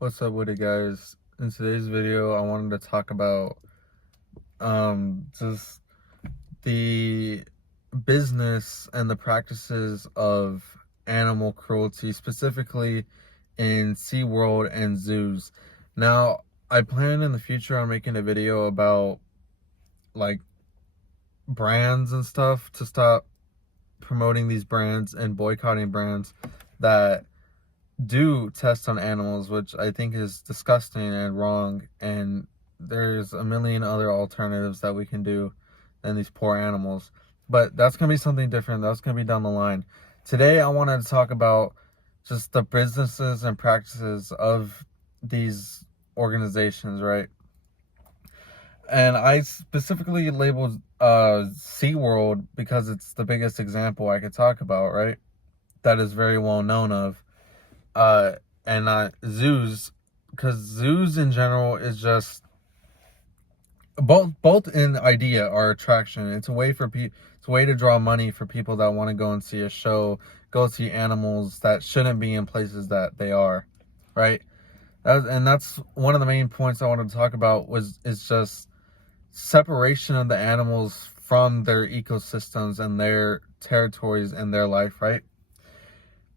What's up with it, guys? In today's video, I wanted to talk about just the business and the practices of animal cruelty, specifically in SeaWorld and zoos. Now, I plan in the future on making a video about like brands and stuff to stop promoting these brands and boycotting brands that do test on animals, which I think is disgusting and wrong, and there's a million other alternatives that we can do than these poor animals. But that's going to be something different. That's going to be down the line. Today I wanted to talk about just the businesses and practices of these organizations, right? And I specifically labeled SeaWorld because it's the biggest example I could talk about, right? That is very well known of. And not zoos, because zoos in general is just both in idea are attraction. It's a way for it's a way to draw money for people that want to go and see a show, go see animals that shouldn't be in places that they are, right? And that's one of the main points I wanted to talk about is just separation of the animals from their ecosystems and their territories and their life, right?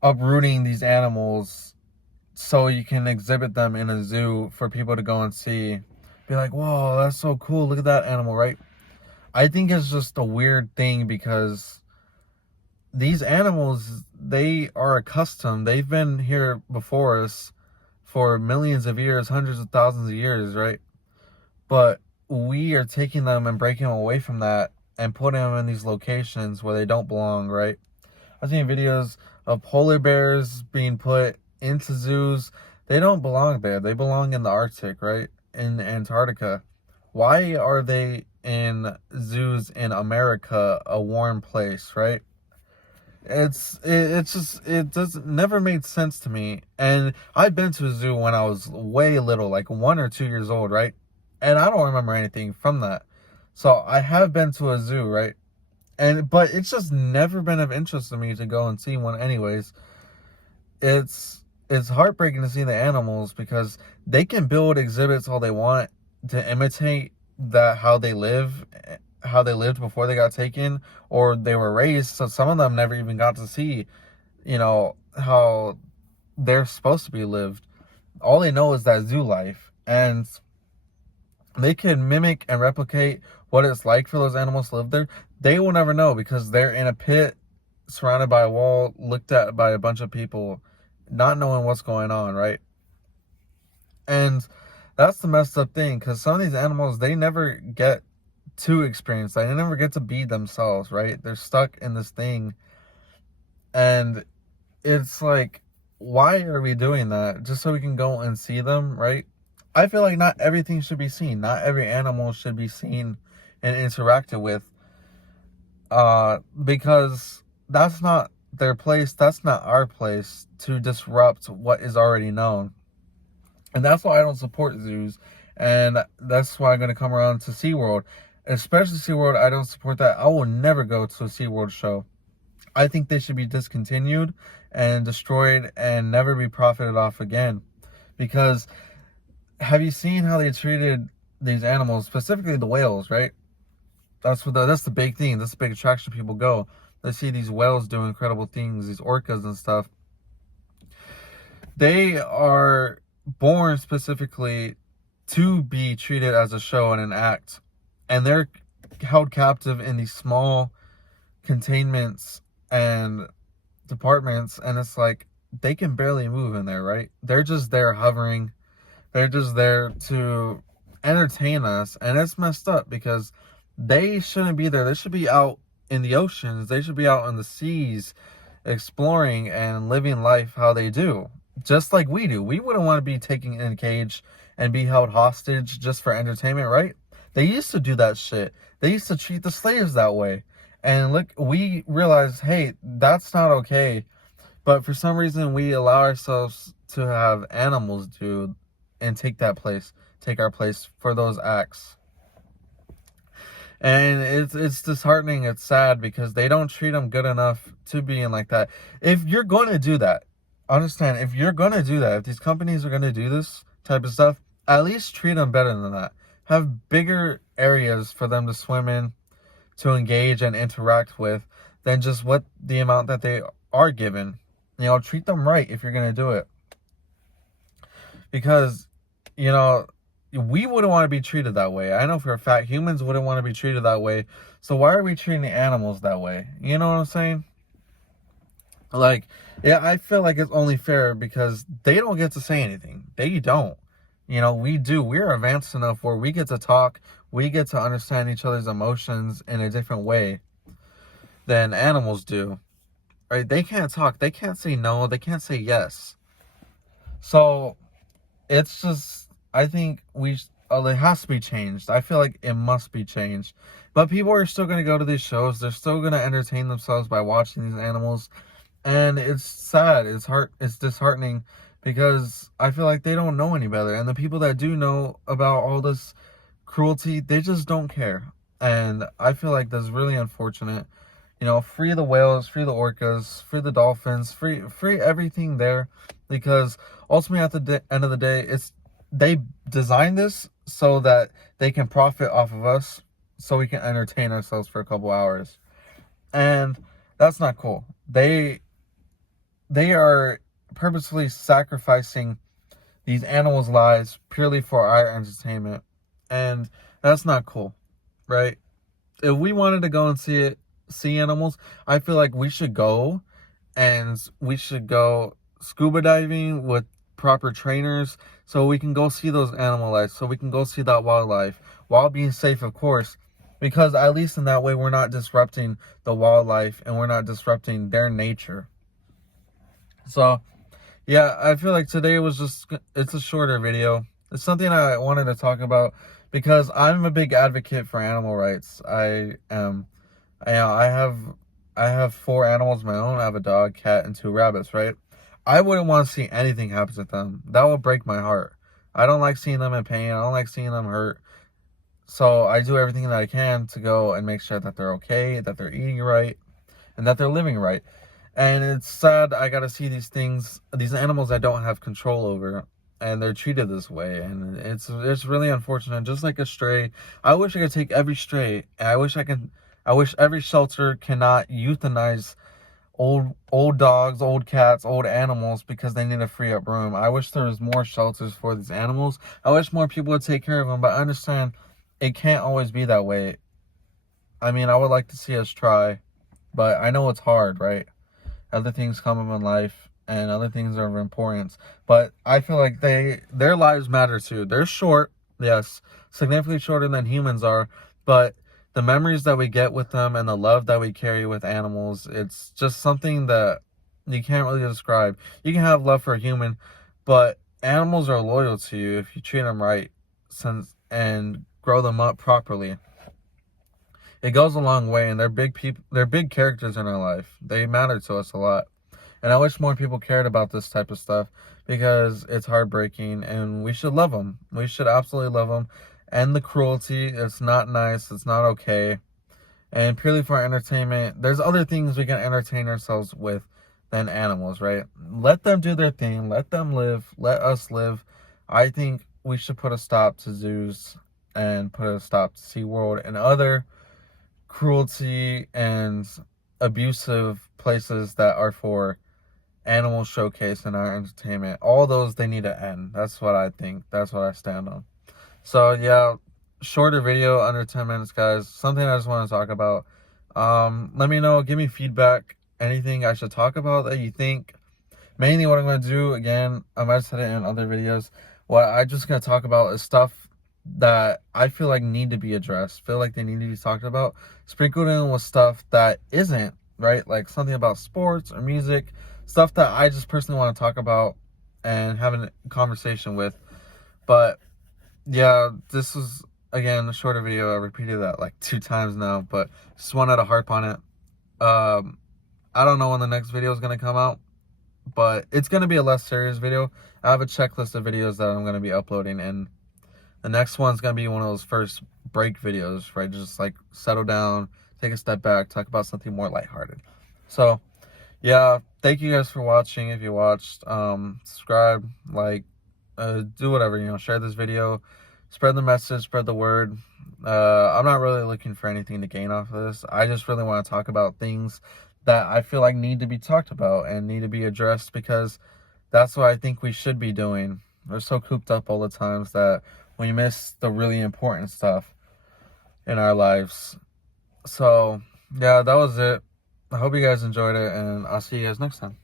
Uprooting these animals so you can exhibit them in a zoo for people to go and see. Be like, whoa, that's so cool. Look at that animal, right? I think it's just a weird thing because these animals, they are accustomed. They've been here before us for millions of years, hundreds of thousands of years, right? But we are taking them and breaking them away from that and putting them in these locations where they don't belong, right? I've seen videos of polar bears being put into zoos. They don't belong there. They belong in the Arctic, right? In Antarctica. Why are they in zoos in America, a warm place, right? It does never made sense to me. And I've been to a zoo when I was way little, like 1 or 2 years old, right? And I don't remember anything from that. So I have been to a zoo, right? But it's just never been of interest to me to go and see one anyways. It's heartbreaking to see the animals because they can build exhibits all they want to imitate that how they lived before they got taken or they were raised. So some of them never even got to see, how they're supposed to be lived. All they know is that zoo life, and they can mimic and replicate what it's like for those animals to live there. They will never know because they're in a pit surrounded by a wall, looked at by a bunch of people, not knowing what's going on, right? And that's the messed up thing, because some of these animals, they never get to experience that. They never get to be themselves, right? They're stuck in this thing. And it's like, why are we doing that? Just so we can go and see them, right? I feel like not everything should be seen. Not every animal should be seen and interacted with. Because that's not their place. That's not our place to disrupt what is already known. And that's why I don't support zoos. And that's why I'm going to come around to SeaWorld. Especially SeaWorld, I don't support that. I will never go to a SeaWorld show. I think they should be discontinued and destroyed and never be profited off again. Because have you seen how they treated these animals, specifically the whales, right? That's the big thing. That's the big attraction. People go. They see these whales doing incredible things, these orcas and stuff. They are born specifically to be treated as a show and an act. And they're held captive in these small containments and departments. And it's like, they can barely move in there, right? They're just there hovering. They're just there to entertain us. And it's messed up because they shouldn't be there. They should be out in the oceans. They should be out in the seas exploring and living life how they do. Just like we do. We wouldn't want to be taken in a cage and be held hostage just for entertainment, right? They used to do that shit. They used to treat the slaves that way. And look, we realized, hey, that's not okay. But for some reason, we allow ourselves to have animals do and take our place for those acts. And it's disheartening. It's sad because they don't treat them good enough to be in like that. If you're going to do that, understand, if you're going to do that, if these companies are going to do this type of stuff, at least treat them better than that. Have bigger areas for them to swim in, to engage and interact with, than just what the amount that they are given. You know, treat them right if you're going to do it. Because, you know, we wouldn't want to be treated that way. I know for a fact humans wouldn't want to be treated that way. So why are we treating the animals that way? You know what I'm saying? Like, yeah, I feel like it's only fair because they don't get to say anything. They don't. You know, we do. We're advanced enough where we get to talk. We get to understand each other's emotions in a different way than animals do. Right? They can't talk. They can't say no. They can't say yes. So it's just, I think it has to be changed. I feel like it must be changed. But people are still going to go to these shows. They're still going to entertain themselves by watching these animals. And it's sad. It's disheartening because I feel like they don't know any better. And the people that do know about all this cruelty, they just don't care. And I feel like that's really unfortunate. You know, free the whales, free the orcas, free the dolphins, free everything there, because ultimately at the end of the day, they designed this so that they can profit off of us, so we can entertain ourselves for a couple hours, and that's not cool. They are purposely sacrificing these animals' lives purely for our entertainment, and that's not cool, right? If we wanted to go and see animals, I feel like we should go, and we should go scuba diving with proper trainers so we can go see those animal life, so we can go see that wildlife while being safe, of course, because at least in that way we're not disrupting the wildlife and we're not disrupting their nature. So yeah, I feel like today it's a shorter video. It's something I wanted to talk about because I'm a big advocate for animal rights. I am. I have 4 animals of my own. I have a dog, cat, and 2 rabbits, right? I wouldn't want to see anything happen to them. That would break my heart. I don't like seeing them in pain. I don't like seeing them hurt. So I do everything that I can to go and make sure that they're okay, that they're eating right, and that they're living right. And it's sad I gotta see these animals I don't have control over, and they're treated this way, and it's really unfortunate. Just like a stray, I wish I could take every stray, and I wish every shelter cannot euthanize old dogs, old cats, old animals because they need to free up room. I wish there was more shelters for these animals. I wish more people would take care of them, but I understand it can't always be that way. I mean, I would like to see us try, but I know it's hard, right? Other things come up in life, and other things are of importance. But I feel like their lives matter too. They're short, yes, significantly shorter than humans are, but the memories that we get with them and the love that we carry with animals, it's just something that you can't really describe. You can have love for a human, but animals are loyal to you if you treat them right and grow them up properly. It goes a long way, and they're big people. They're big characters in our life. They matter to us a lot. And I wish more people cared about this type of stuff because it's heartbreaking, and we should love them. We should absolutely love them. And the cruelty, it's not nice. It's not okay. And purely for our entertainment, there's other things we can entertain ourselves with than animals, right? Let them do their thing. Let them live. Let us live. I think we should put a stop to zoos and put a stop to SeaWorld and other cruelty and abusive places that are for animal showcase and our entertainment. All those, they need to end. That's what I think. That's what I stand on. So yeah, shorter video, under 10 minutes, guys. Something I just want to talk about. Let me know, give me feedback, anything I should talk about that you think. Mainly what I'm going to do, again, I might have said it in other videos, what I'm just going to talk about is stuff that I feel like need to be addressed, feel like they need to be talked about, sprinkled in with stuff that isn't, right? Like something about sports or music, stuff that I just personally want to talk about and have a conversation with. But yeah, this was, again, a shorter video. I repeated that like 2 times now, but just wanted to harp on it. I don't know when the next video is going to come out, but it's going to be a less serious video. I have a checklist of videos that I'm going to be uploading, and the next one's going to be one of those first break videos, right? Just like settle down, take a step back, talk about something more lighthearted. So yeah, thank you guys for watching. If you watched, subscribe, like, do whatever, you know, share this video, spread the message, spread the word. I'm not really looking for anything to gain off of this. I just really want to talk about things that I feel like need to be talked about and need to be addressed, because that's what I think we should be doing. We're so cooped up all the times that we miss the really important stuff in our lives. So, yeah, that was it. I hope you guys enjoyed it, and I'll see you guys next time.